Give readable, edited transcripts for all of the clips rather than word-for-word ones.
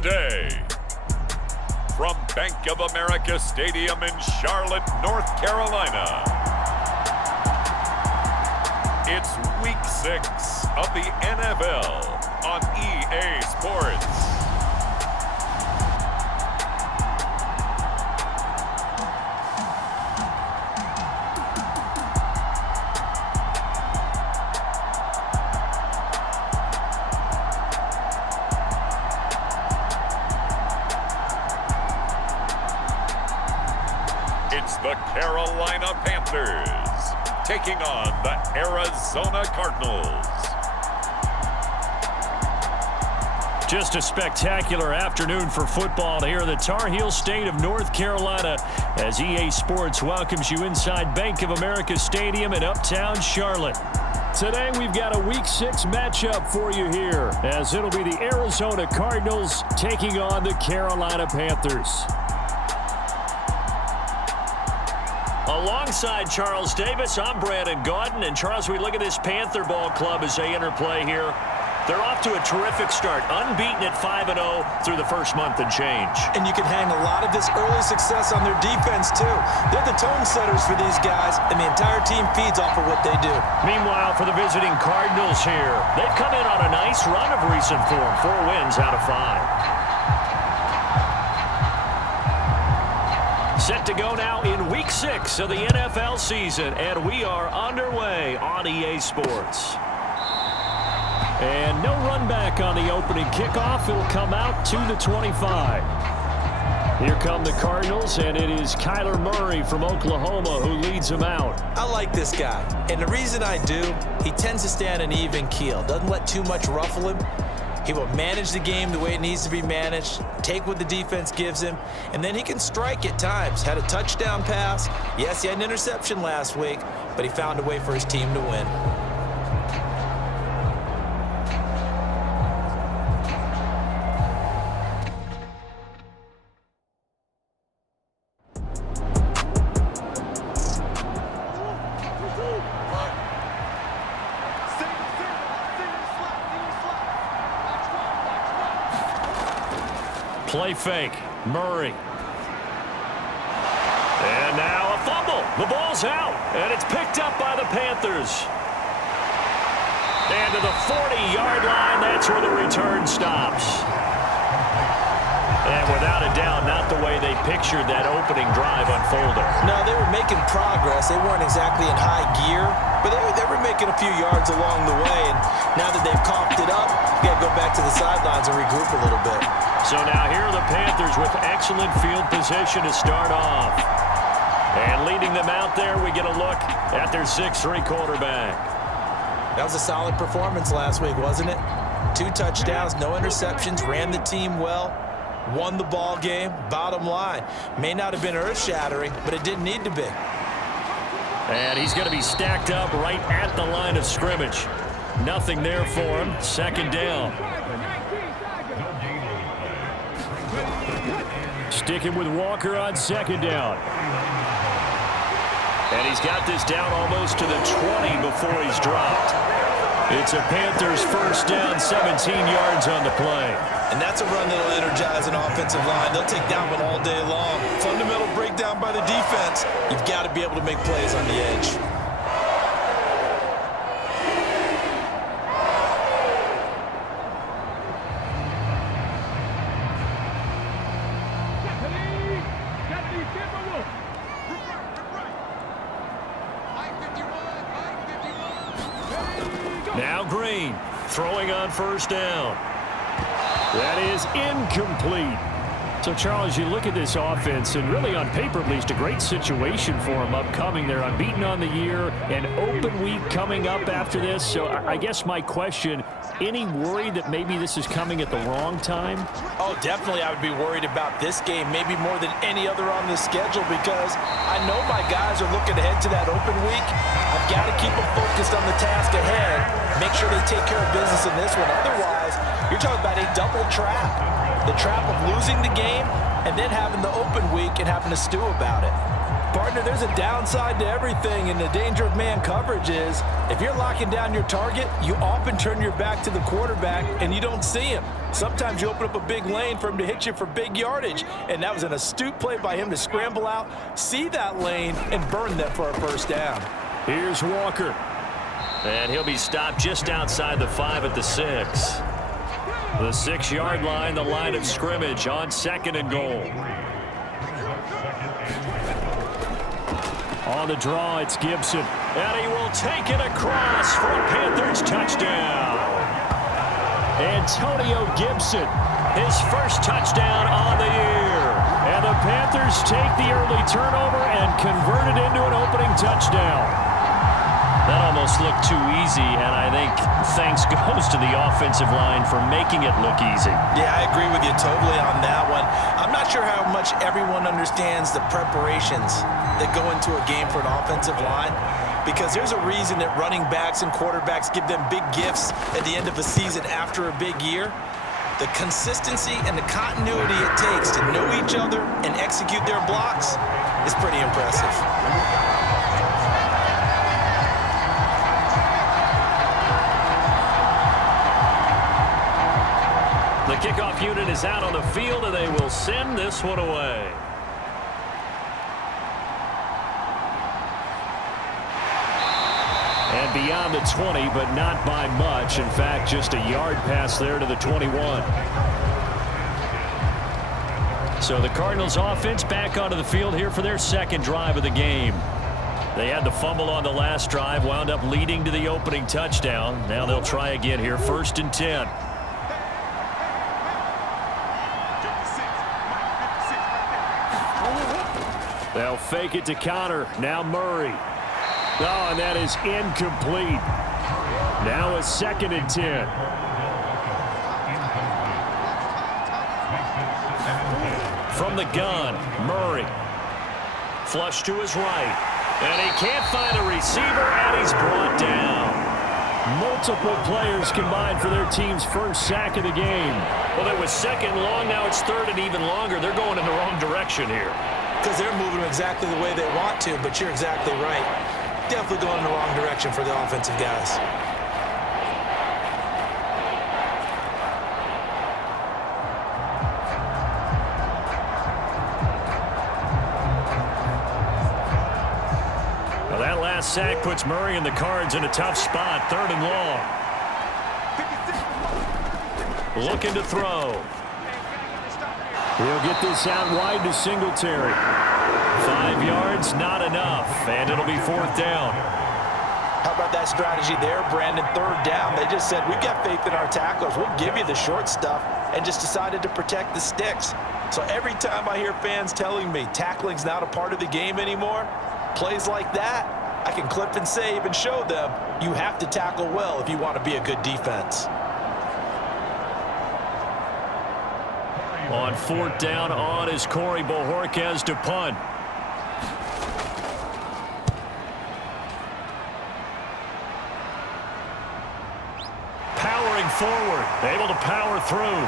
today. From Bank of America Stadium in Charlotte, North Carolina, it's Week 6 of the NFL on EA Sports. It's the Carolina Panthers taking on the Arizona Cardinals. Just a spectacular afternoon for football here in the Tar Heel state of North Carolina as EA Sports welcomes you inside Bank of America Stadium in uptown Charlotte. Today we've got a Week 6 matchup for you here as it'll be the Arizona Cardinals taking on the Carolina Panthers. Alongside Charles Davis, I'm Brandon Gaudin. And Charles, we look at this Panther ball club as they interplay here. They're off to a terrific start, unbeaten at 5-0 through the first month and change. And you can hang a lot of this early success on their defense, too. They're the tone setters for these guys, and the entire team feeds off of what they do. Meanwhile, for the visiting Cardinals here, they've come in on a nice run of recent form, 4 wins out of 5. Set to go now in Week 6 of the NFL season, and we are underway on EA Sports. And no run back on the opening kickoff. It'll come out to the 25. Here come the Cardinals, and it is Kyler Murray from Oklahoma who leads them out. I like this guy, and the reason I do, he tends to stay on an even keel. Doesn't let too much ruffle him. He will manage the game the way it needs to be managed, take what the defense gives him, and then he can strike at times. Had a touchdown pass. Yes, he had an interception last week, but he found a way for his team to win. Play fake. Murray. And now a fumble. The ball's out, and it's picked up by the Panthers. And to the 40-yard line, that's where the return stops. And without a doubt, not the way they pictured that opening drive unfolding. No, they were making progress. They weren't exactly in high gear, but they were making a few yards along the way. And now that they've coughed it up, you got to go back to the sidelines and regroup a little bit. So now here are the Panthers with excellent field position to start off. And leading them out there, we get a look at their 6'3" quarterback. That was a solid performance last week, wasn't it? 2 touchdowns, no interceptions, ran the team well, won the ball game. Bottom line, may not have been earth-shattering, but it didn't need to be. And he's going to be stacked up right at the line of scrimmage. Nothing there for him. Second down. Sticking with Walker on second down. And he's got this down almost to the 20 before he's dropped. It's a Panthers first down, 17 yards on the play. And that's a run that'll energize an offensive line. They'll take that one all day long. Fundamental breakdown by the defense. You've got to be able to make plays on the edge. Now Green throwing on first down. That is incomplete. So, Charles, you look at this offense, and really on paper at least, a great situation for them upcoming. They're unbeaten on the year, an open week coming up after this. So I guess my question, any worry that maybe this is coming at the wrong time? Oh, definitely I would be worried about this game, maybe more than any other on the schedule, because I know my guys are looking ahead to that open week. I've got to keep them focused on the task ahead, make sure they take care of business in this one. Otherwise, you're talking about a double trap. The trap of losing the game and then having the open week and having to stew about it. Partner, there's a downside to everything, and the danger of man coverage is if you're locking down your target, you often turn your back to the quarterback and you don't see him. Sometimes you open up a big lane for him to hit you for big yardage, and that was an astute play by him to scramble out, see that lane, and burn them for a first down. Here's Walker. And he'll be stopped just outside the 5 at the 6. The 6-yard line, the line of scrimmage on 2nd and goal. On the draw, it's Gibson. And he will take it across for a Panthers touchdown. Antonio Gibson, his first touchdown on the year. And the Panthers take the early turnover and convert it into an opening touchdown. That almost looked too easy, and I think thanks goes to the offensive line for making it look easy. Yeah, I agree with you totally on that one. I'm not sure how much everyone understands the preparations that go into a game for an offensive line, because there's a reason that running backs and quarterbacks give them big gifts at the end of a season after a big year. The consistency and the continuity it takes to know each other and execute their blocks is pretty impressive. The kickoff unit is out on the field, and they will send this one away. And beyond the 20, but not by much. In fact, just a yard pass there to the 21. So the Cardinals offense back onto the field here for their second drive of the game. They had the fumble on the last drive, wound up leading to the opening touchdown. Now they'll try again here, 1st and 10. They'll fake it to Connor. Now Murray. Oh, and that is incomplete. Now a 2nd and 10. From the gun, Murray. Flush to his right. And he can't find a receiver, and he's brought down. Multiple players combined for their team's first sack of the game. Well, it was 2nd long. Now it's 3rd and even longer. They're going in the wrong direction here. Because they're moving exactly the way they want to, but you're exactly right. Definitely going in the wrong direction for the offensive guys. Well, that last sack puts Murray and the Cards in a tough spot, 3rd and long. Looking to throw. He'll get this out wide to Singletary. 5 yards, not enough, and it'll be 4th down. How about that strategy there, Brandon? 3rd down. They just said, we've got faith in our tacklers. We'll give you the short stuff, and just decided to protect the sticks. So every time I hear fans telling me tackling's not a part of the game anymore, plays like that, I can clip and save and show them you have to tackle well if you want to be a good defense. On 4th down, on is Corey Bojorquez to punt. Powering forward, able to power through.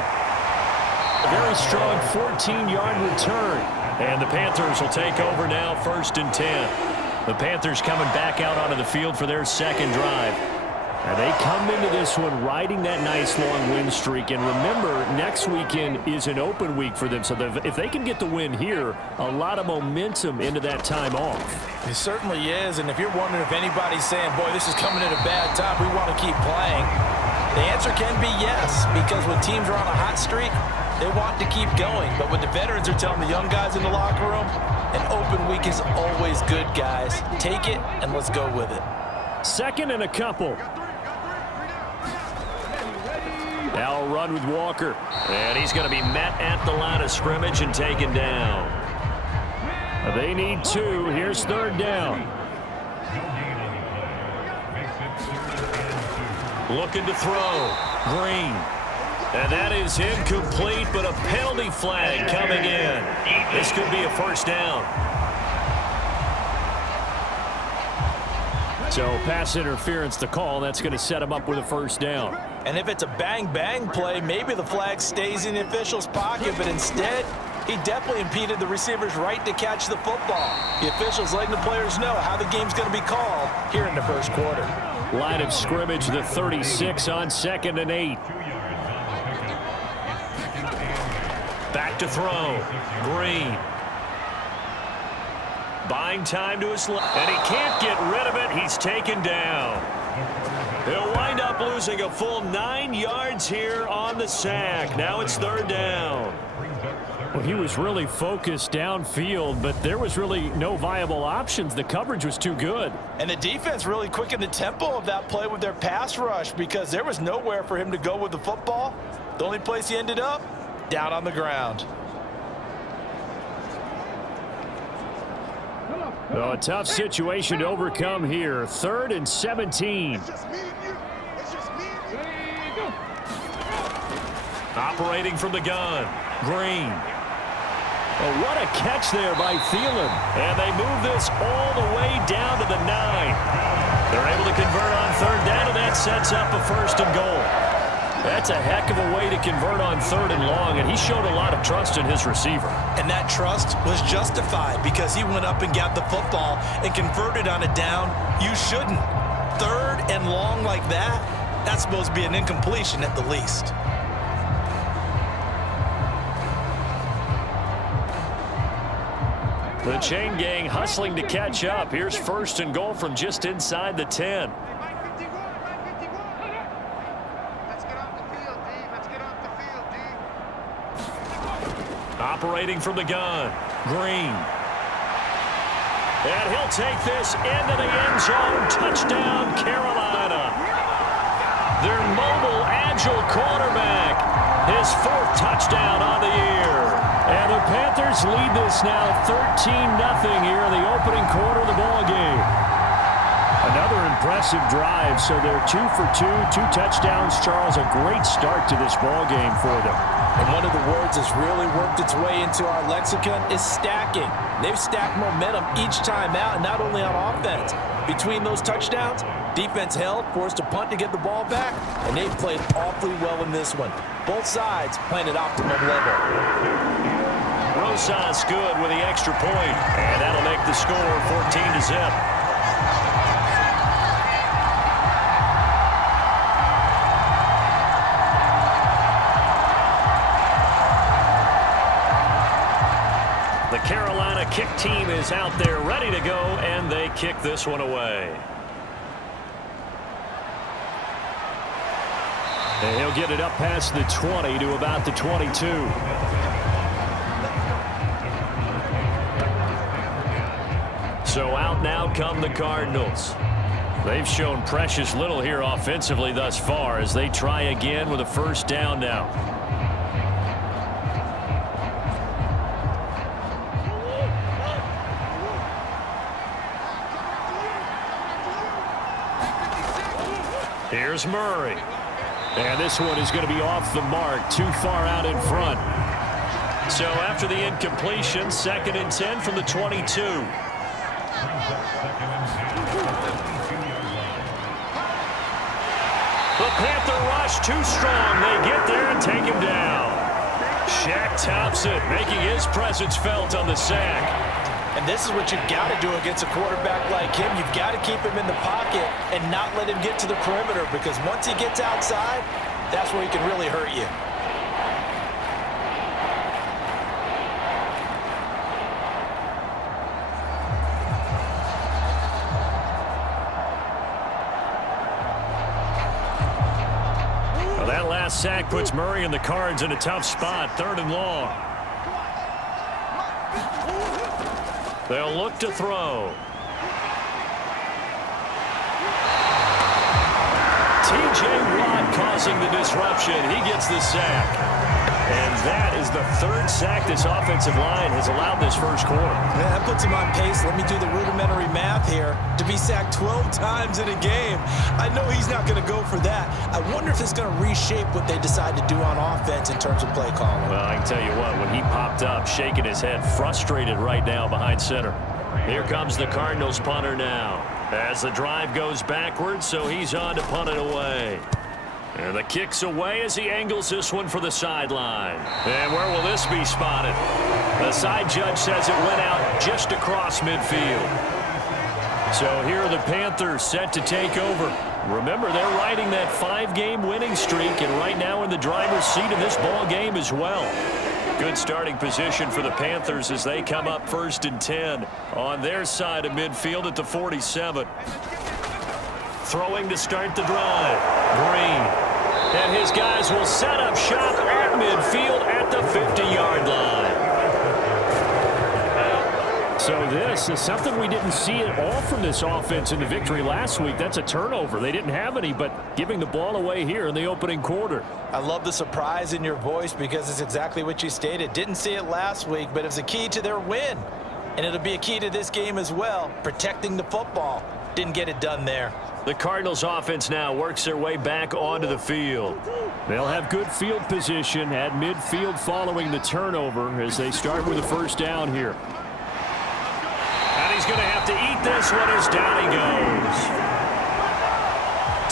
A very strong 14-yard return. And the Panthers will take over now, 1st and 10. The Panthers coming back out onto the field for their second drive. And they come into this one riding that nice long win streak. And remember, next weekend is an open week for them. So if they can get the win here, a lot of momentum into that time off. It certainly is. And if you're wondering if anybody's saying, boy, this is coming at a bad time, we want to keep playing, the answer can be yes. Because when teams are on a hot streak, they want to keep going. But what the veterans are telling the young guys in the locker room, an open week is always good, guys. Take it and let's go with it. 2nd and a couple. Now a run with Walker. And he's going to be met at the line of scrimmage and taken down. They need 2. Here's 3rd down. Looking to throw. Green. And that is incomplete, but a penalty flag coming in. This could be a 1st down. So pass interference the call. That's going to set him up with a 1st down. And if it's a bang-bang play, maybe the flag stays in the official's pocket, but instead He definitely impeded the receiver's right to catch the football. The officials letting the players know how the game's going to be called here in the first quarter. Line of scrimmage, the 36 on 2nd and 8. Back to throw. Green. Buying time to his left. And he can't get rid of it. He's taken down. He'll wind up losing a full 9 yards here on the sack. Now it's 3rd down. Well, he was really focused downfield, but there was really no viable options. The coverage was too good. And the defense really quickened the tempo of that play with their pass rush because there was nowhere for him to go with the football. The only place he ended up, down on the ground. Oh, a tough situation to overcome here. 3rd and 17. Operating from the gun. Green. Oh, what a catch there by Thielen. And they move this all the way down to the 9. They're able to convert on 3rd down, and that sets up a 1st and goal. That's a heck of a way to convert on 3rd and long, and he showed a lot of trust in his receiver. And that trust was justified because he went up and got the football and converted on a down. You shouldn't. 3rd and long like that, that's supposed to be an incompletion at the least. The chain gang hustling to catch up. Here's 1st and goal from just inside the 10. Operating from the gun. Green. And he'll take this into the end zone. Touchdown, Carolina. Their mobile, agile quarterback. His 4th touchdown on the year. And the Panthers lead this now 13-0 here in the opening quarter of the ball game. Another impressive drive, so they're 2 for 2, 2 touchdowns. Charles, a great start to this ball game for them. And one of the words that's really worked its way into our lexicon is stacking. They've stacked momentum each time out, and not only on offense. Between those touchdowns, defense held, forced a punt to get the ball back, and they've played awfully well in this one. Both sides playing at optimum level. Rosas good with the extra point, and that'll make the score 14-0. The Carolina kick team is out there ready to go, and they kick this one away. And he'll get it up past the 20 to about the 22. So out now come the Cardinals. They've shown precious little here offensively thus far as they try again with a 1st down now. Here's Murray. And this one is going to be off the mark, too far out in front. So after the incompletion, 2nd and 10 from the 22. The Panther rush too strong. They get there and take him down. Shaq Thompson making his presence felt on the sack. And this is what you've got to do against a quarterback like him. You've got to keep him in the pocket and not let him get to the perimeter, because once he gets outside, that's where he can really hurt you. Well, that last sack puts Murray and the Cards in a tough spot, 3rd and long. They'll look to throw. T.J. Watt causing the disruption. He gets the sack. And that is the 3rd sack this offensive line has allowed this first quarter. Man, that puts him on pace. Let me do the rudimentary math here. To be sacked 12 times in a game, I know he's not going to go for that. I wonder if it's going to reshape what they decide to do on offense in terms of play calling. Well, I can tell you what, when he popped up, shaking his head, frustrated right now behind center. Here comes the Cardinals punter now. As the drive goes backwards, so he's on to punt it away. And the kick's away as he angles this one for the sideline. And where will this be spotted? The side judge says it went out just across midfield. So here are the Panthers set to take over. Remember, they're riding that 5-game winning streak, and right now in the driver's seat of this ball game as well. Good starting position for the Panthers as they come up 1st and 10 on their side of midfield at the 47. Throwing to start the drive. Green. And his guys will set up shop at midfield at the 50-yard line. So this is something we didn't see at all from this offense in the victory last week. That's a turnover. They didn't have any, but giving the ball away here in the opening quarter. I love the surprise in your voice because it's exactly what you stated. Didn't see it last week, but it was a key to their win. And it'll be a key to this game as well, protecting the football. Didn't get it done there. The Cardinals offense now works their way back onto the field. They'll have good field position at midfield following the turnover as they start with a first down here. And he's going to have to eat this one as down he goes.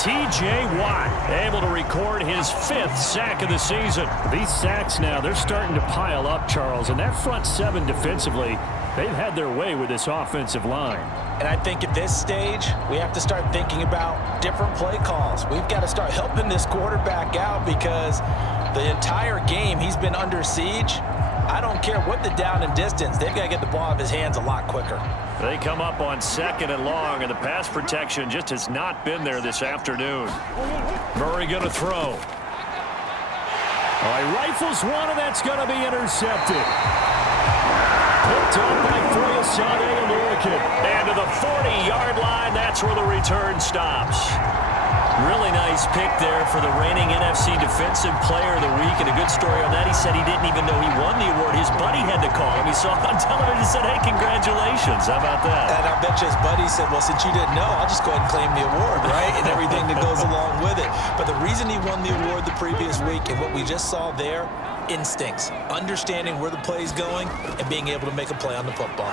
T.J. Watt able to record his 5th sack of the season. These sacks now, they're starting to pile up, Charles, and that front 7 defensively, they've had their way with this offensive line. And I think at this stage, we have to start thinking about different play calls. We've got to start helping this quarterback out because the entire game he's been under siege. I don't care what the down and distance. They've got to get the ball out of his hands a lot quicker. They come up on 2nd and long, and the pass protection just has not been there this afternoon. Murray going to throw. All right, rifles one, and that's going to be intercepted. Picked up by Foyesade American. And to the 40-yard line, that's where the return stops. Really nice pick there for the reigning NFC Defensive Player of the Week. And a good story on that. He said he didn't even know he won the award. His buddy had to call him. He saw it on television and said, hey, congratulations. How about that? And I bet you his buddy said, well, since you didn't know, I'll just go ahead and claim the award, right? And everything that goes along with it. But the reason he won the award the previous week and what we just saw there, instincts, understanding where the play is going and being able to make a play on the football.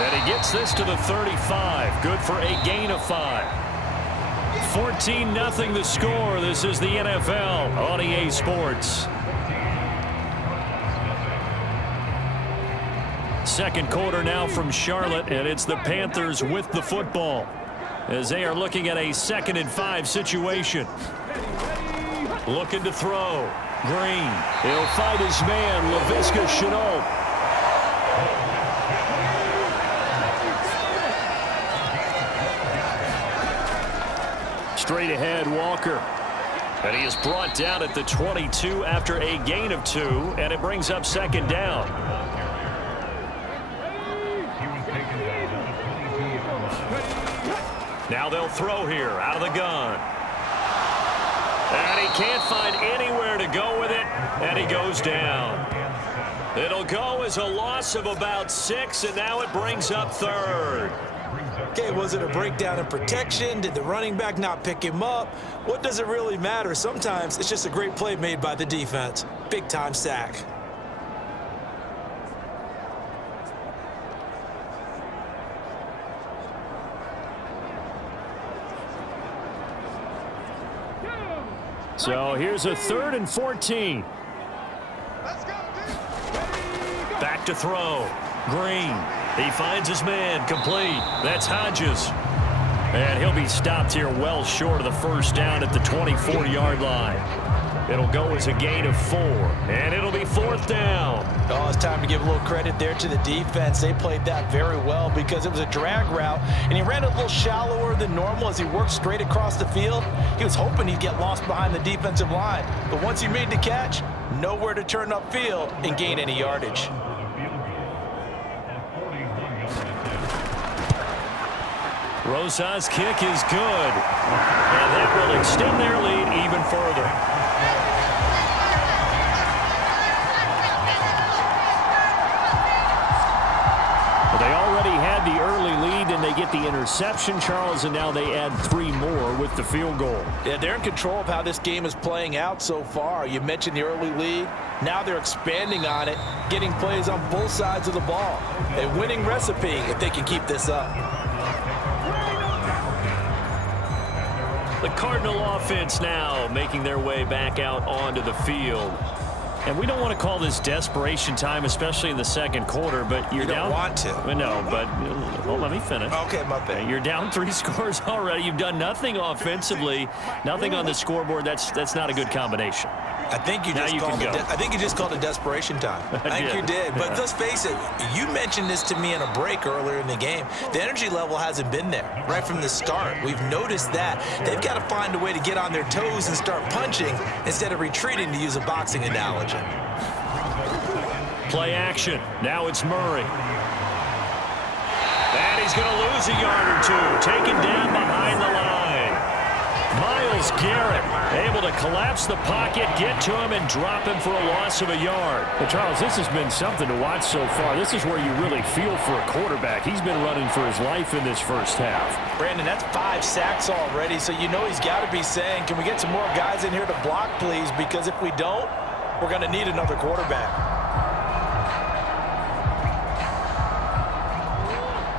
And he gets this to the 35. Good for a gain of 5. 14-0 the score. This is the NFL on EA Sports. Second quarter now from Charlotte, and it's the Panthers with the football as they are looking at a 2nd and 5 situation. Looking to throw. Green. He'll fight his man, Laviska Shenault. Straight ahead, Walker. And he is brought down at the 22 after a gain of 2, and it brings up 2nd down. Now they'll throw here out of the gun. And he can't find anywhere to go with it, and he goes down. It'll go as a loss of about 6, and now it brings up 3rd. Okay, was it a breakdown in protection? Did the running back not pick him up? What does it really matter? Sometimes it's just a great play made by the defense. Big-time sack. So here's a 3rd and 14. Back to throw. Green. He finds his man, complete. That's Hodges. And he'll be stopped here well short of the first down at the 24-yard line. It'll go as a gain of 4, and it'll be 4th down. Oh, it's time to give a little credit there to the defense. They played that very well because it was a drag route, and he ran a little shallower than normal as he worked straight across the field. He was hoping he'd get lost behind the defensive line, but once he made the catch, nowhere to turn upfield and gain any yardage. Rosa's kick is good, and that will extend their lead even further. Well, they already had the early lead, and they get the interception, Charles, and now they add 3 more with the field goal. Yeah, they're in control of how this game is playing out so far. You mentioned the early lead. Now they're expanding on it, getting plays on both sides of the ball. A winning recipe if they can keep this up. The Cardinal offense now making their way back out onto the field. And we don't want to call this desperation time, especially in the second quarter, but you're down. You don't want to. No, but let me finish. Okay, my bad. You're down 3 scores already. You've done nothing offensively, nothing on the scoreboard. That's not a good combination. I think you just called it desperation time. I think you did. But let's face it, you mentioned this to me in a break earlier in the game. The energy level hasn't been there right from the start. We've noticed that. They've got to find a way to get on their toes and start punching instead of retreating, to use a boxing analogy. Play action. Now it's Murray. And he's going to lose a yard or two. Taken down behind the line. Myles Garrett able to collapse the pocket, get to him, and drop him for a loss of a yard. Well, Charles, this has been something to watch so far. This is where you really feel for a quarterback. He's been running for his life in this first half. Brandon, that's 5 sacks already, so you know he's got to be saying, can we get some more guys in here to block, please? Because if we don't, we're going to need another quarterback.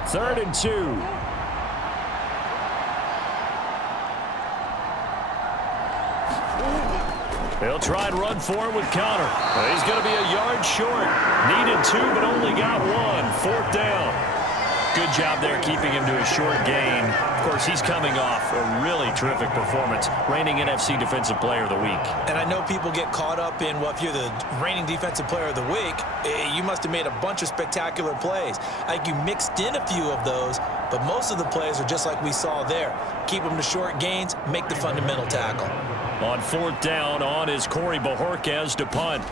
3rd and 2. They'll try and run for him with Connor. He's going to be a yard short. Needed 2, but only got 1. 4th down. Good job there keeping him to a short gain. Of course, he's coming off a really terrific performance. Reigning NFC Defensive Player of the Week. And I know people get caught up in, well, if you're the reigning Defensive Player of the Week, you must have made a bunch of spectacular plays. I think you mixed in a few of those, but most of the plays are just like we saw there. Keep them to short gains, make the fundamental tackle. On 4th down, on is Corey Bojorquez to punt.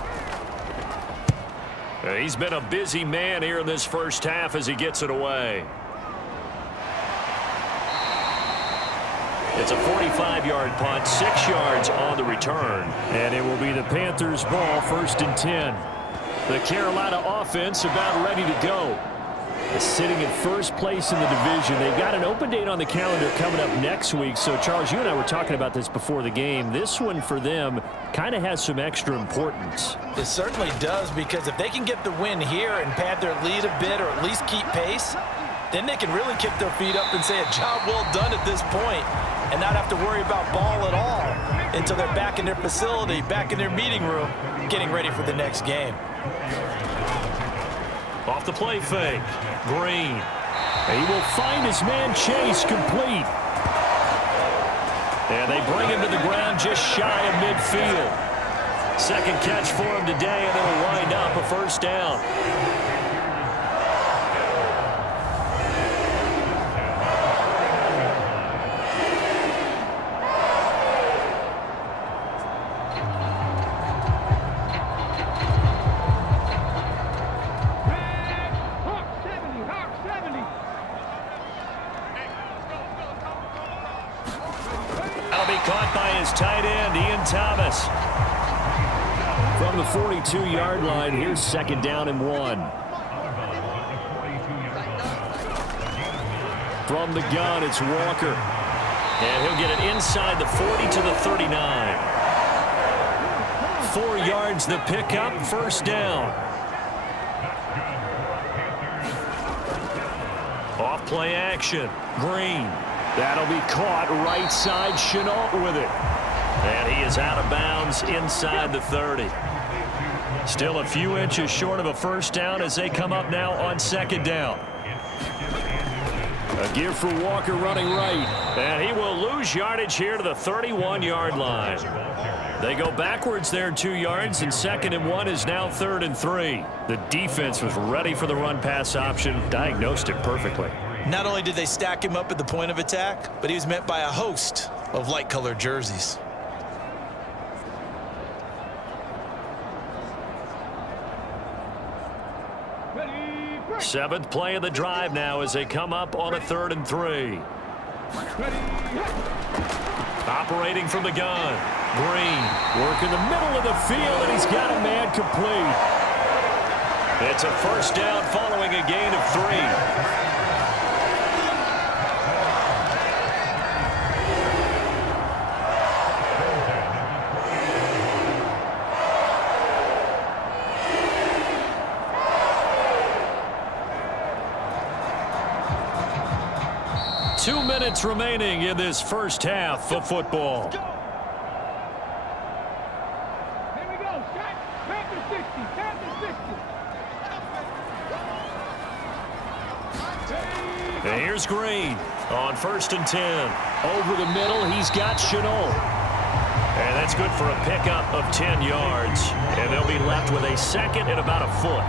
He's been a busy man here in this first half as he gets it away. It's a 45-yard punt, 6 yards on the return. And it will be the Panthers' ball, 1st and 10. The Carolina offense about ready to go. Sitting at first place in the division. They've got an open date on the calendar coming up next week. So, Charles, you and I were talking about this before the game. This one for them kind of has some extra importance. It certainly does, because if they can get the win here and pad their lead a bit or at least keep pace, then they can really kick their feet up and say a job well done at this point and not have to worry about ball at all until they're back in their facility, back in their meeting room, getting ready for the next game. Off the play fake. Green. He will find his man Chase complete. And they bring him to the ground just shy of midfield. Second catch for him today, and it'll wind up a 1st down. Caught by his tight end, Ian Thomas. From the 42-yard line, here's 2nd down and 1. From the gun, it's Walker. And he'll get it inside the 40 to the 39. 4 yards the pickup, 1st down. Off play action, Green. That'll be caught right side. Chenault with it. And he is out of bounds inside the 30. Still a few inches short of a 1st down as they come up now on 2nd down. A give for Walker running right. And he will lose yardage here to the 31-yard line. They go backwards there 2 yards, and 2nd and 1 is now 3rd and 3. The defense was ready for the run-pass option, diagnosed it perfectly. Not only did they stack him up at the point of attack, but he was met by a host of light-colored jerseys. Seventh play of the drive now as they come up on a 3rd and 3. Operating from the gun. Green work in the middle of the field, and he's got a man complete. It's a 1st down following a gain of 3. 2 minutes remaining in this first half of football. Here we go. Shot. Panthers 60. Panthers 60. And here's Green on 1st and 10. Over the middle, he's got Chenault. And that's good for a pickup of 10 yards. And they'll be left with a second and about a foot.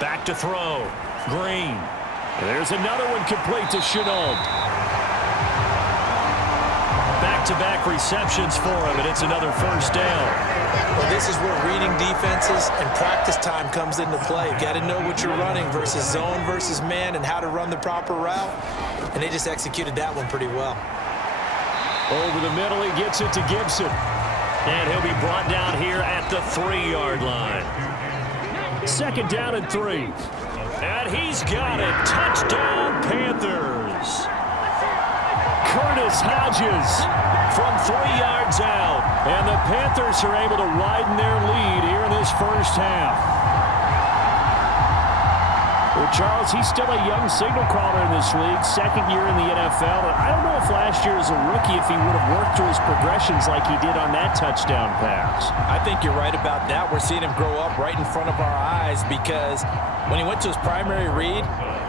Back to throw. Green. There's another one complete to Chenault. Back-to-back receptions for him, and it's another first down. Well, this is where reading defenses and practice time comes into play. You've got to know what you're running versus zone versus man and how to run the proper route. And they just executed that one pretty well. Over the middle, he gets it to Gibson. And he'll be brought down here at the 3-yard line. 2nd down and 3. And he's got it. Touchdown, Panthers. Curtis Hodges from 3 yards out. And the Panthers are able to widen their lead here in this first half. Well, Charles, he's still a young signal caller in this league, 2nd year in the NFL. And I don't know if last year as a rookie, if he would have worked through his progressions like he did on that touchdown pass. I think you're right about that. We're seeing him grow up right in front of our eyes because when he went to his primary read,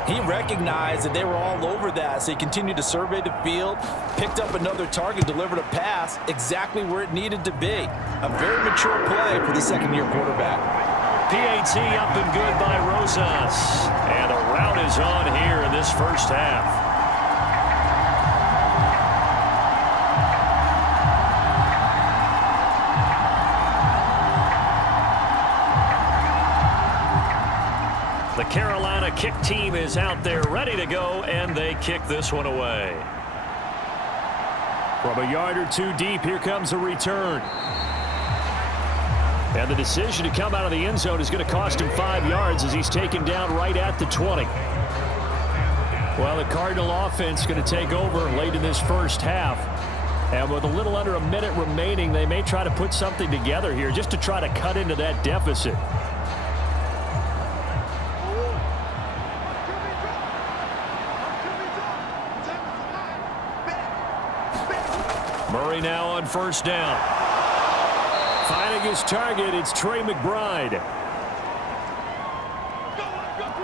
he recognized that they were all over that. So he continued to survey the field, picked up another target, delivered a pass exactly where it needed to be. A very mature play for the 2nd-year quarterback. PAT up and good by Rosas. And the route is on here in this first half. The Carolina kick team is out there ready to go, and they kick this one away. From a yard or two deep, here comes a return. And the decision to come out of the end zone is going to cost him 5 yards as he's taken down right at the 20. Well, the Cardinal offense is going to take over late in this first half. And with a little under a minute remaining, they may try to put something together here just to try to cut into that deficit. Murray now on 1st down. Finding his target, it's Trey McBride.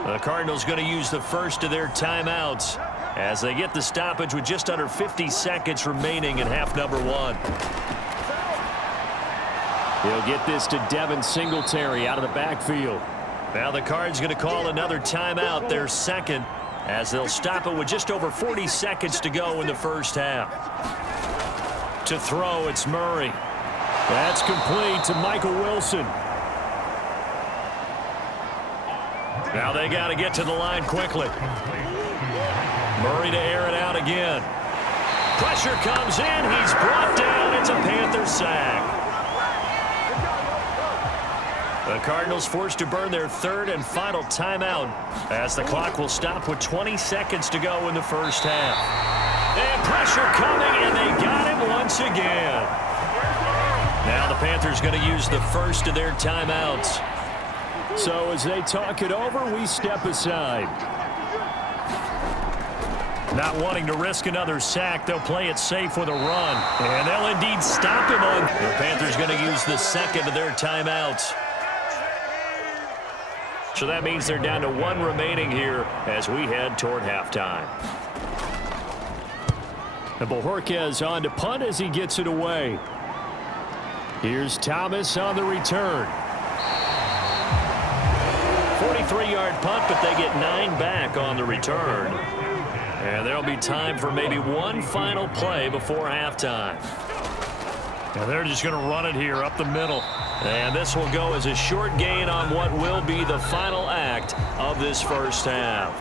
The Cardinals going to use the first of their timeouts as they get the stoppage with just under 50 seconds remaining in half number 1. He'll get this to Devin Singletary out of the backfield. Now the Cards going to call another timeout, their 2nd, as they'll stop it with just over 40 seconds to go in the first half. To throw, it's Murray. That's complete to Michael Wilson. Now they got to get to the line quickly. Murray to air it out again. Pressure comes in. He's brought down. It's a Panther sack. The Cardinals forced to burn their 3rd and final timeout as the clock will stop with 20 seconds to go in the first half. And pressure coming, and they got him once again. Now the Panthers going to use the first of their timeouts. So as they talk it over, we step aside. Not wanting to risk another sack, they'll play it safe with a run. And they'll indeed stop him on. The Panthers going to use the 2nd of their timeouts. So that means they're down to 1 remaining here as we head toward halftime. And Bojorquez on to punt as he gets it away. Here's Thomas on the return. 43-yard punt, but they get 9 back on the return. And there'll be time for maybe one final play before halftime. And they're just going to run it here up the middle. And this will go as a short gain on what will be the final act of this first half.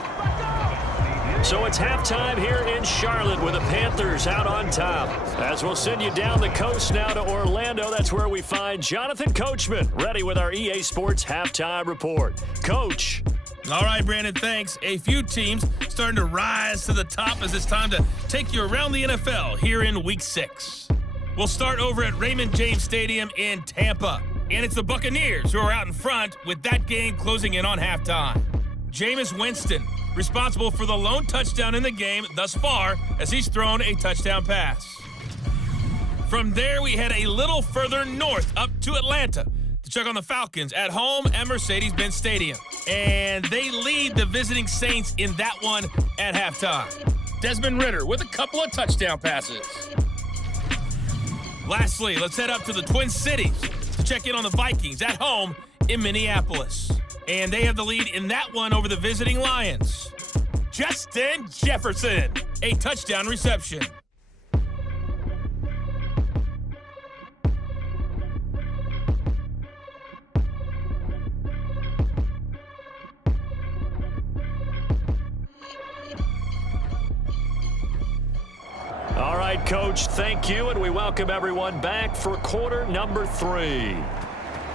So it's halftime here in Charlotte with the Panthers out on top. As we'll send you down the coast now to Orlando, that's where we find Jonathan Coachman ready with our EA Sports Halftime Report. Coach, All right, Brandon, thanks. A few teams starting to rise to the top as it's time to take you around the NFL here in Week 6. We'll start over at Raymond James Stadium in Tampa. And it's the Buccaneers who are out in front with that game closing in on halftime. Jameis Winston, responsible for the lone touchdown in the game thus far as he's thrown a touchdown pass. From there, we head a little further north up to Atlanta to check on the Falcons at home at Mercedes-Benz Stadium. And they lead the visiting Saints in that one at halftime. Desmond Ridder with a couple of touchdown passes. Lastly, let's head up to the Twin Cities to check in on the Vikings at home in Minneapolis. And they have the lead in that one over the visiting Lions. Justin Jefferson, a touchdown reception. All right, Coach, thank you, and we welcome everyone back for quarter number 3.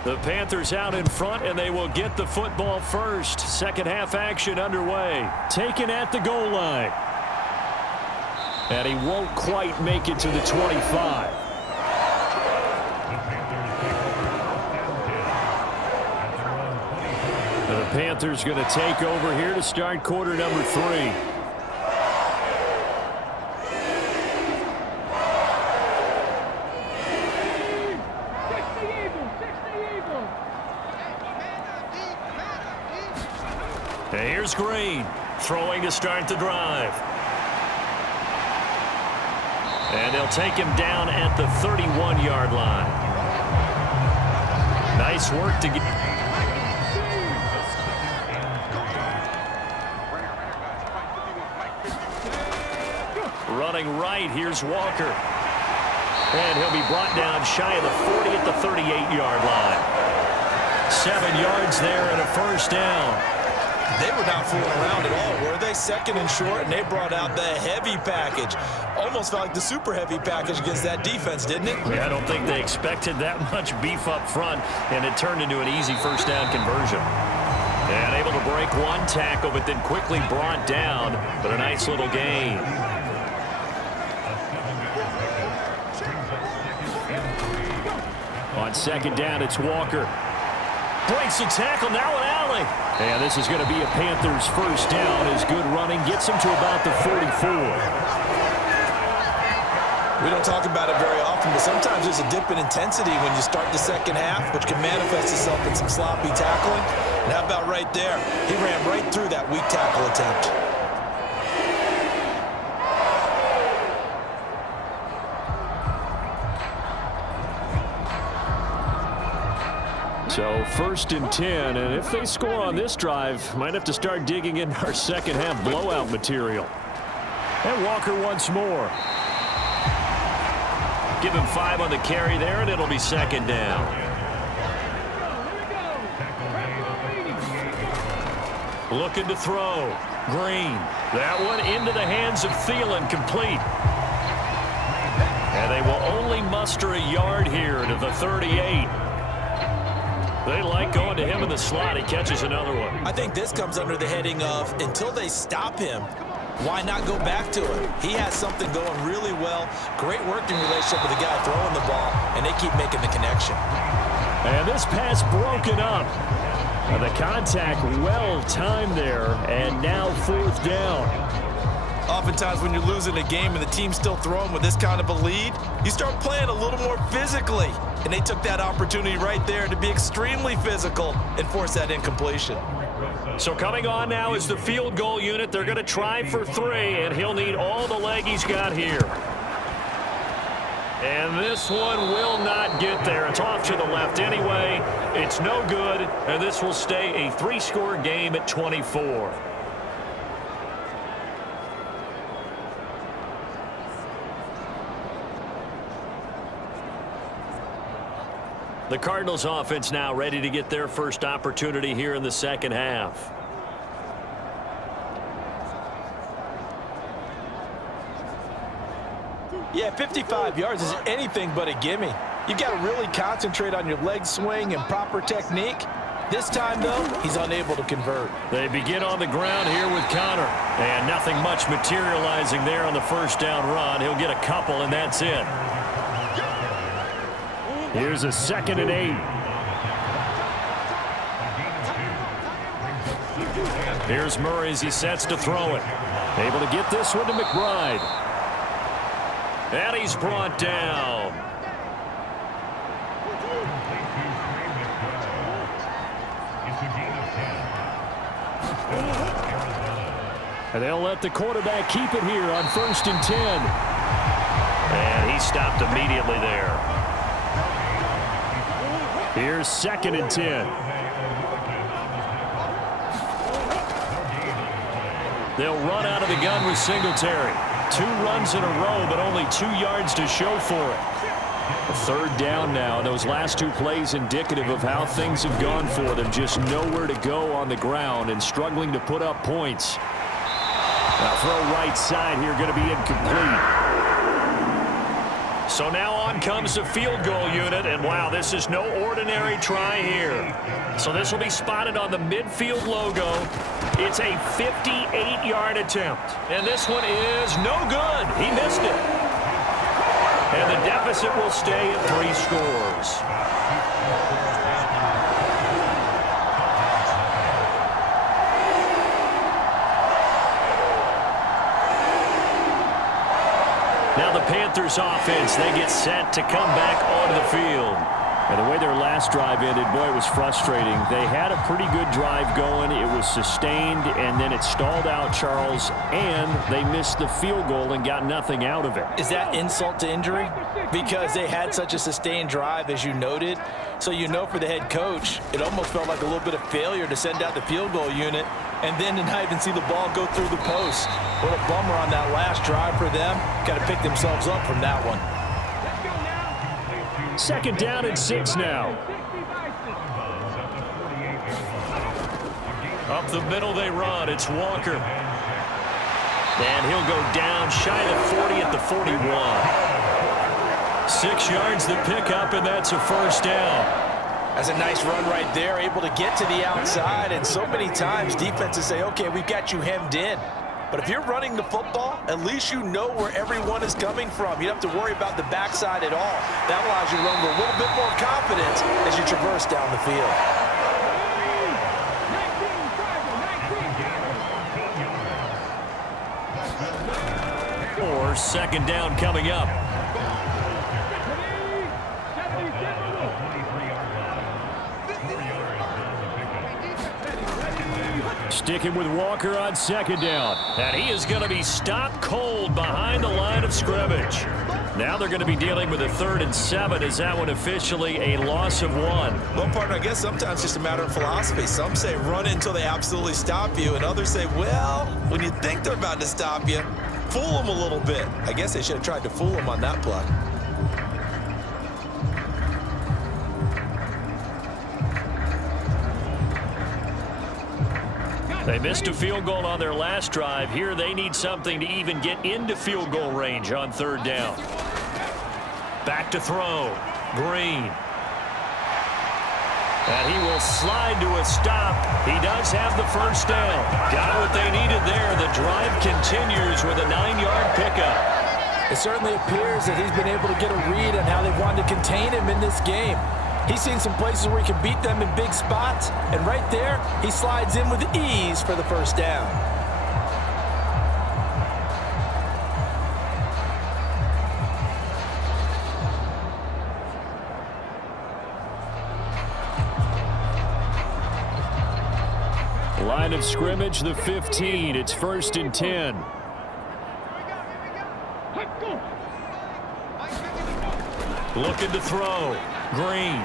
The Panthers out in front, and they will get the football first. Second half action underway. Taken at the goal line. And he won't quite make it to the 25. The Panthers going to take over here to start quarter number 3. Here's Green, throwing to start the drive. And they'll take him down at the 31-yard line. Nice work to get. Running right, here's Walker. And he'll be brought down shy of the 40 at the 38-yard line. 7 yards there and a first down. They were not fooling around at all, were they? Second and short, and they brought out the heavy package. Almost felt like the super heavy package against that defense, didn't it? Yeah, I don't think they expected that much beef up front, and it turned into an easy first down conversion. And able to break one tackle, but then quickly brought down, but a nice little gain. On second down, it's Walker. Breaks a tackle, now an alley. And this is going to be a Panthers first down as good running gets him to about the 44. We don't talk about it very often, but sometimes there's a dip in intensity when you start the second half, which can manifest itself in some sloppy tackling. And how about right there? He ran right through that weak tackle attempt. So first and 10, and if they score on this drive, might have to start digging in our second half blowout material. And Walker once more. Give him 5 on the carry there, and it'll be second down. Looking to throw. Green. That one into the hands of Thielen, complete. And they will only muster a yard here to the 38. They like going to him in the slot. He catches another one. I think this comes under the heading of until they stop him, why not go back to him? He has something going really well. Great working relationship with the guy throwing the ball, and they keep making the connection. And this pass broken up. And the contact well timed there, and now fourth down. Oftentimes when you're losing a game and the team's still throwing with this kind of a lead, you start playing a little more physically. And they took that opportunity right there to be extremely physical and force that incompletion. So coming on now is the field goal unit. They're going to try for 3, and he'll need all the leg he's got here. And this one will not get there. It's off to the left anyway. It's no good, and this will stay a 3-score game at 24. The Cardinals offense now ready to get their first opportunity here in the second half. Yeah, 55 yards is anything but a gimme. You've got to really concentrate on your leg swing and proper technique. This time, though, he's unable to convert. They begin on the ground here with Connor. And nothing much materializing there on the first down run. He'll get a couple, and that's it. Here's a 2nd and 8. Here's Murray as he sets to throw it. Able to get this one to McBride. And he's brought down. And they'll let the quarterback keep it here on 1st and 10. And he stopped immediately there. Here's 2nd and 10. They'll run out of the gun with Singletary. 2 runs in a row, but only 2 yards to show for it. A 3rd down now. Those last 2 plays indicative of how things have gone for them. Just nowhere to go on the ground and struggling to put up points. Now throw right side here, going to be incomplete. So now on comes the field goal unit, and wow, this is no ordinary try here. So this will be spotted on the midfield logo. It's a 58-yard attempt, and this one is no good. He missed it. And the deficit will stay at 3 scores. Now the Panthers offense, they get set to come back onto the field. And the way their last drive ended, boy, it was frustrating. They had a pretty good drive going. It was sustained, and then it stalled out, Charles, and they missed the field goal and got nothing out of it. Is that insult to injury? Because they had such a sustained drive, as you noted. So you know for the head coach, it almost felt like a little bit of failure to send out the field goal unit and then to not even see the ball go through the post. What a bummer on that last drive for them. Got to pick themselves up from that one. 2nd down and 6 now. Up the middle they run. It's Walker. And he'll go down shy of the 40 at the 41. 6 yards the pickup, and that's a 1st down. That's a nice run right there, able to get to the outside. And so many times defenses say, okay, we've got you hemmed in. But if you're running the football, at least you know where everyone is coming from. You don't have to worry about the backside at all. That allows you to run with a little bit more confidence as you traverse down the field. Or 2nd down coming up. Sticking with Walker on 2nd down. And he is going to be stopped cold behind the line of scrimmage. Now they're going to be dealing with a 3rd and 7. Is that one officially a loss of 1? Well, partner, I guess sometimes it's just a matter of philosophy. Some say run until they absolutely stop you, and others say, well, when you think they're about to stop you, fool them a little bit. I guess they should have tried to fool them on that play. They missed a field goal on their last drive. Here they need something to even get into field goal range on 3rd down. Back to throw. Green. And he will slide to a stop. He does have the 1st down. Got what they needed there. The drive continues with a 9-yard pickup. It certainly appears that he's been able to get a read on how they wanted to contain him in this game. He's seen some places where he can beat them in big spots, and right there, he slides in with ease for the 1st down. Line of scrimmage, the 15. It's 1st and 10. Looking to throw. Green.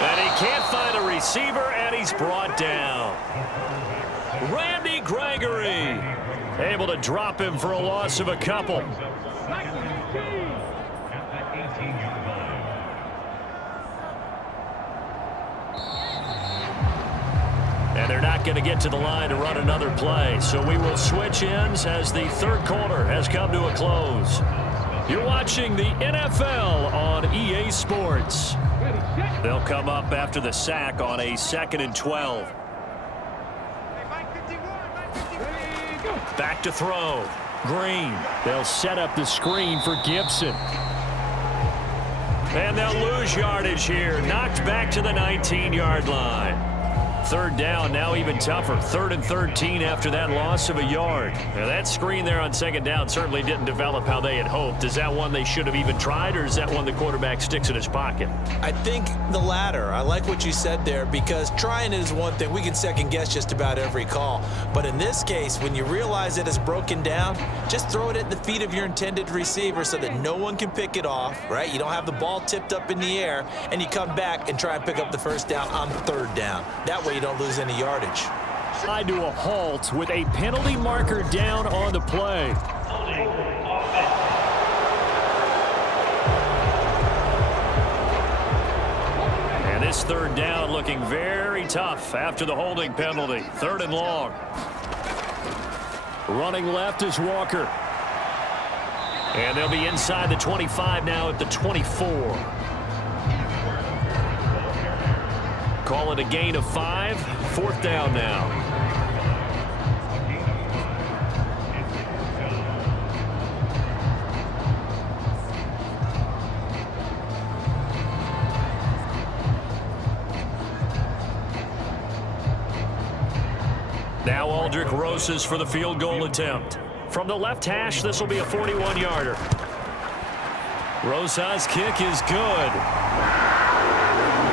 And he can't find a receiver, and he's brought down. Randy Gregory able to drop him for a loss of a couple. And they're not going to get to the line to run another play. So we will switch ends as the 3rd quarter has come to a close. You're watching the NFL on EA Sports. Ready. They'll come up after the sack on a 2nd and 12. Back to throw. Green. They'll set up the screen for Gibson. And they'll lose yardage here. Knocked back to the 19-yard line. 3rd down, now even tougher. 3rd and 13 after that loss of a yard. Now that screen there on 2nd down certainly didn't develop how they had hoped. Is that one they should have even tried, or is that one the quarterback sticks in his pocket? I think the latter. I like what you said there, because trying it is one thing. We can second guess just about every call. But in this case, when you realize that it's broken down, just throw it at the feet of your intended receiver so that no one can pick it off, right? You don't have the ball tipped up in the air, and you come back and try and pick up the 1st down on 3rd down. That way you don't lose any yardage. I do a halt with a penalty marker down on the play. And this 3rd down looking very tough after the holding penalty. 3rd and long. Running left is Walker. And they'll be inside the 25 now at the 24. Call it a gain of 5. 4th down now. Now Aldrich Rosas for the field goal attempt. From the left hash, this will be a 41-yarder. Rosas' kick is good.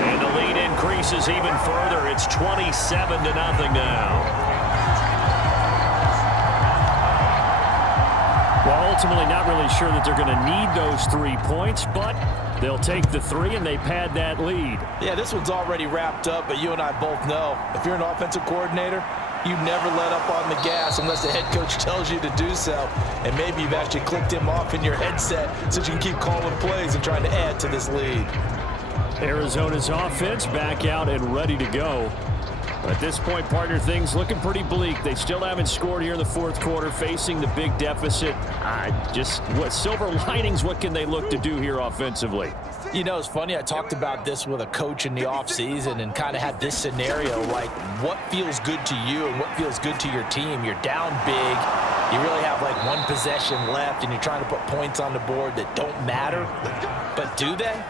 And the lead increases even further. It's 27-0 now. Well, ultimately not really sure that they're going to need those 3 points, but they'll take the 3 and they pad that lead. Yeah, this one's already wrapped up, but you and I both know if you're an offensive coordinator, you never let up on the gas unless the head coach tells you to do so. And maybe you've actually clicked him off in your headset so you can keep calling plays and trying to add to this lead. Arizona's offense back out and ready to go. At this point, partner, things looking pretty bleak. They still haven't scored here in the 4th quarter, facing the big deficit. What silver linings, what can they look to do here offensively? You know, it's funny. I talked about this with a coach in the offseason and kind of had this scenario, like what feels good to you and what feels good to your team. You're down big. You really have like 1 possession left, and you're trying to put points on the board that don't matter. But do they?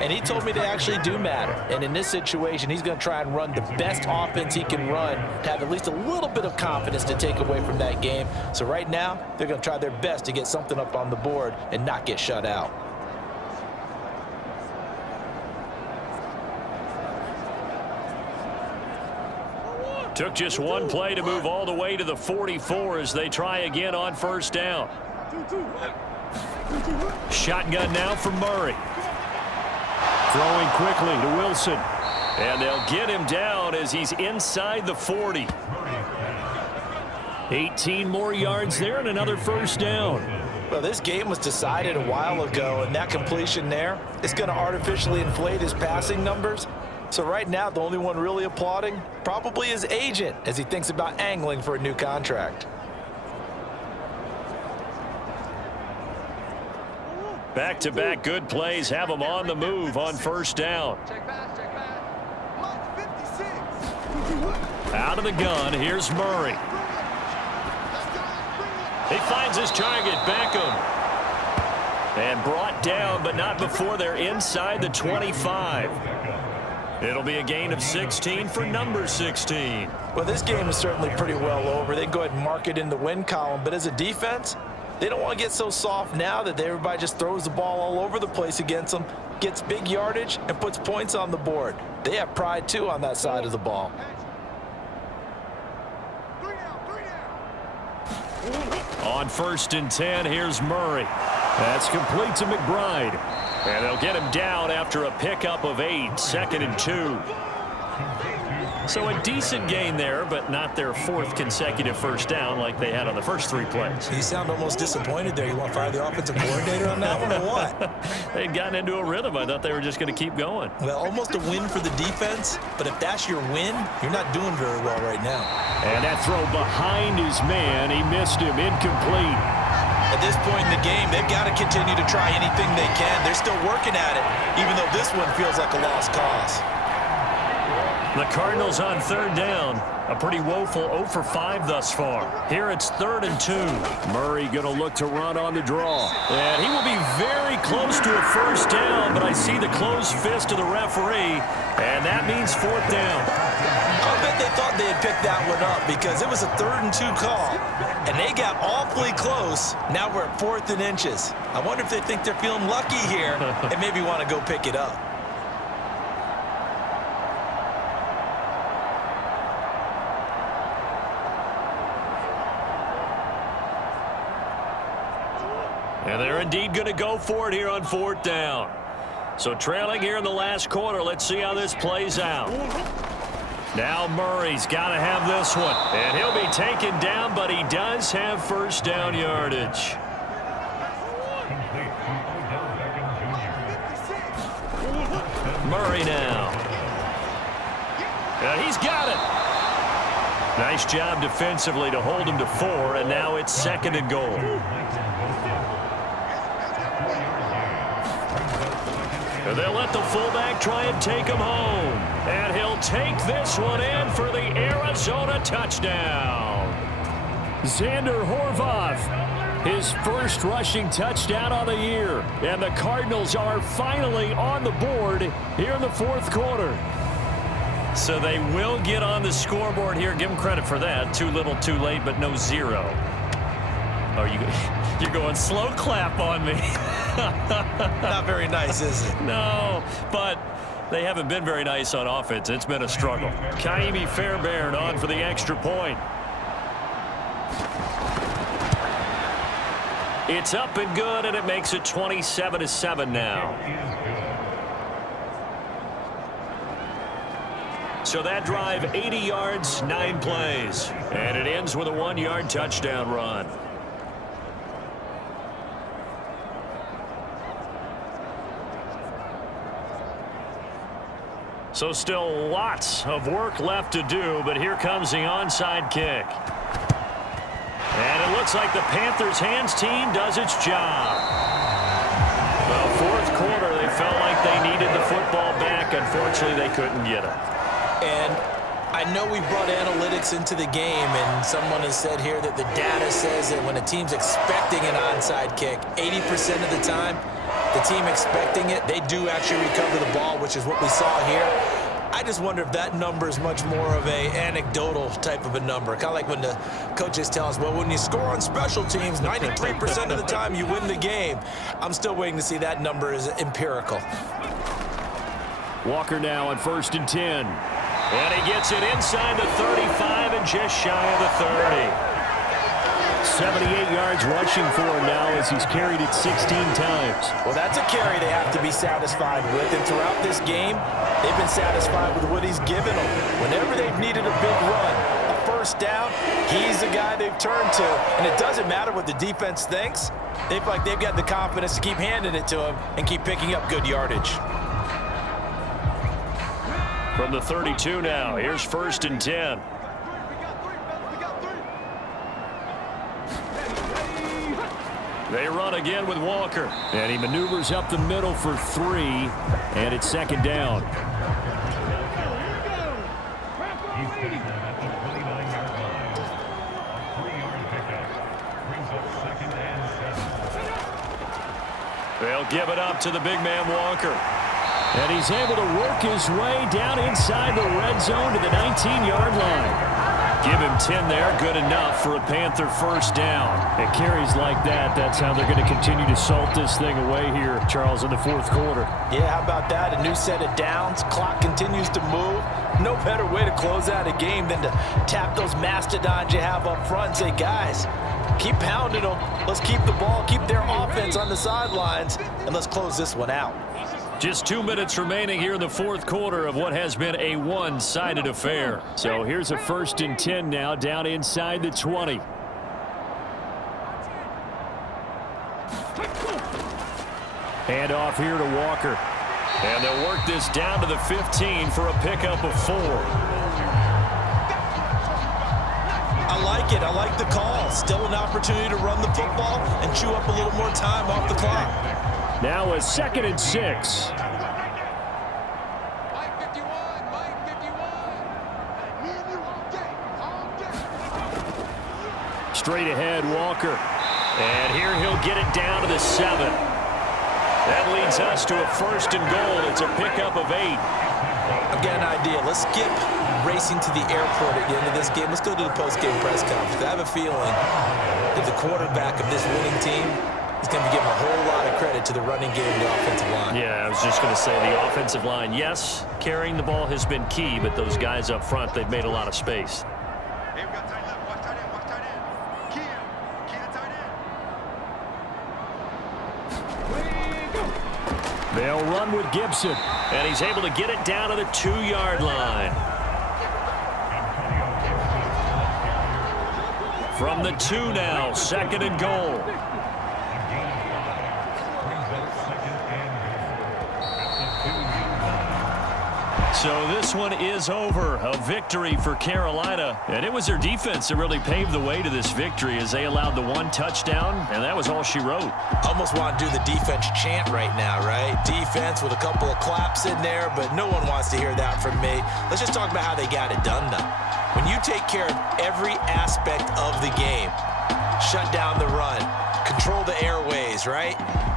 And he told me they actually do matter. And in this situation, he's going to try and run the best offense he can run to have at least a little bit of confidence to take away from that game. So right now, they're going to try their best to get something up on the board and not get shut out. Took just 1 play to move all the way to the 44 as they try again on 1st down. Shotgun now from Murray. Throwing quickly to Wilson. And they'll get him down as he's inside the 40. 18 more yards there and another 1st down. Well, this game was decided a while ago, and that completion there is going to artificially inflate his passing numbers. So right now, the only one really applauding probably his agent as he thinks about angling for a new contract. Back-to-back good plays have him on the move on 1st down. Out of the gun, here's Murray. He finds his target, Beckham. And brought down, but not before they're inside the 25. It'll be a gain of 16 for number 16. Well, this game is certainly pretty well over. They can go ahead and mark it in the win column. But as a defense, they don't want to get so soft now that everybody just throws the ball all over the place against them, gets big yardage, and puts points on the board. They have pride, too, on that side of the ball. On 1st and 10, here's Murray. That's complete to McBride. And they'll get him down after a pickup of 8, 2nd and 2. So a decent gain there, but not their 4th consecutive 1st down like they had on the first 3 plays. You sound almost disappointed there. You want to fire the offensive coordinator on that one or what? They'd gotten into a rhythm. I thought they were just going to keep going. Well, almost a win for the defense, but if that's your win, you're not doing very well right now. And that throw behind his man, he missed him, incomplete. And At this point in the game, they've got to continue to try anything they can. They're still working at it, even though this one feels like a lost cause. The Cardinals on third down. A pretty woeful 0 for 5 thus far. Here it's 3rd and 2. Murray going to look to run on the draw. And he will be very close to a first down, but I see the closed fist of the referee, and that means 4th down. I bet they thought they had picked that one up because it was a 3rd and 2 call, and they got awfully close. Now we're at 4th and inches. I wonder if they think they're feeling lucky here and maybe want to go pick it up. And they're indeed going to go for it here on 4th down. So trailing here in the last quarter. Let's see how this plays out. Now Murray's got to have this one. And he'll be taken down, but he does have first down yardage. Murray now. And he's got it. Nice job defensively to hold him to 4, and now it's 2nd and goal. And they'll let the fullback try and take him home. And he'll take this one in for the Arizona touchdown. Xander Horvath, his first rushing touchdown of the year. And the Cardinals are finally on the board here in the 4th quarter. So they will get on the scoreboard here. Give them credit for that. Too little, too late, but no 0. Oh, you're going slow clap on me. Not very nice, is it? No, but they haven't been very nice on offense. It's been a struggle. Kaimi Fairbairn on for the extra point. It's up and good, and it makes it 27-7 now. So that drive, 80 yards, 9 plays. And it ends with a 1-yard touchdown run. So still lots of work left to do, but here comes the onside kick. And it looks like the Panthers hands team does its job. Well, 4th quarter, they felt like they needed the football back. Unfortunately, they couldn't get it. And I know we brought analytics into the game, and someone has said here that the data says that when a team's expecting an onside kick, 80% of the time, the team expecting it, they do actually recover the ball, which is what we saw here. I just wonder if that number is much more of a anecdotal type of a number. Kind of like when the coaches tell us, well, when you score on special teams, 93% of the time you win the game. I'm still waiting to see that number is empirical. Walker now on 1st and 10. And he gets it inside the 35 and just shy of the 30. 78 yards rushing for him now as he's carried it 16 times. Well, that's a carry they have to be satisfied with. And throughout this game, they've been satisfied with what he's given them. Whenever they've needed a big run, a first down, he's the guy they've turned to. And it doesn't matter what the defense thinks. They've got the confidence to keep handing it to him and keep picking up good yardage. From the 32 now, here's 1st and 10. They run again with Walker. And he maneuvers up the middle for 3. And it's 2nd down. They'll give it up to the big man Walker. And he's able to work his way down inside the red zone to the 19-yard line. Give him 10 there, good enough for a Panther first down. It carries like that. That's how they're going to continue to salt this thing away here, Charles, in the 4th quarter. Yeah, how about that? A new set of downs. Clock continues to move. No better way to close out a game than to tap those mastodons you have up front and say, guys, keep pounding them. Let's keep the ball, keep their offense on the sidelines, and let's close this one out. Just 2 minutes remaining here in the 4th quarter of what has been a one-sided affair. So here's a 1st and 10 now down inside the 20. Hand off here to Walker. And they'll work this down to the 15 for a pickup of 4. I like like it. I like the call. Still an opportunity to run the football and chew up a little more time off the clock. Now a 2nd and 6. Straight ahead, Walker. And here he'll get it down to the 7. That leads us to a 1st and goal. It's a pickup of 8. I've got an idea. Let's skip racing to the airport at the end of this game. Let's go to the post-game press conference. I have a feeling that the quarterback of this winning team is going to be giving a whole lot of credit to the running game and the offensive line. Yeah, I was just going to say the offensive line. Yes, carrying the ball has been key, but those guys up front, they've made a lot of space. They'll run with Gibson, and he's able to get it down to the 2-yard line. From the 2 now, 2nd and goal. So this one is over. A victory for Carolina. And it was their defense that really paved the way to this victory as they allowed the 1 touchdown, and that was all she wrote. Almost want to do the defense chant right now, right? Defense with a couple of claps in there, but no one wants to hear that from me. Let's just talk about how they got it done, though. When you take care of every aspect of the game, shut down the run, control the airways, right?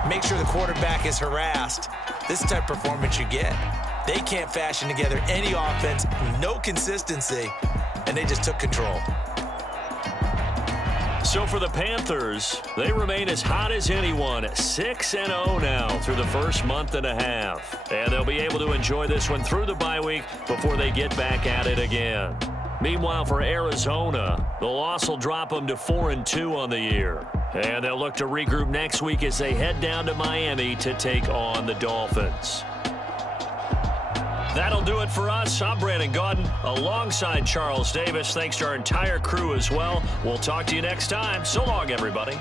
Make sure the quarterback is harassed. This is the type of performance you get. They can't fashion together any offense, no consistency, and they just took control. So for the Panthers, they remain as hot as anyone, 6-0 now through the first month and a half. And they'll be able to enjoy this one through the bye week before they get back at it again. Meanwhile, for Arizona, the loss will drop them to 4-2 on the year. And they'll look to regroup next week as they head down to Miami to take on the Dolphins. That'll do it for us. I'm Brandon Gaudin alongside Charles Davis. Thanks to our entire crew as well. We'll talk to you next time. So long, everybody.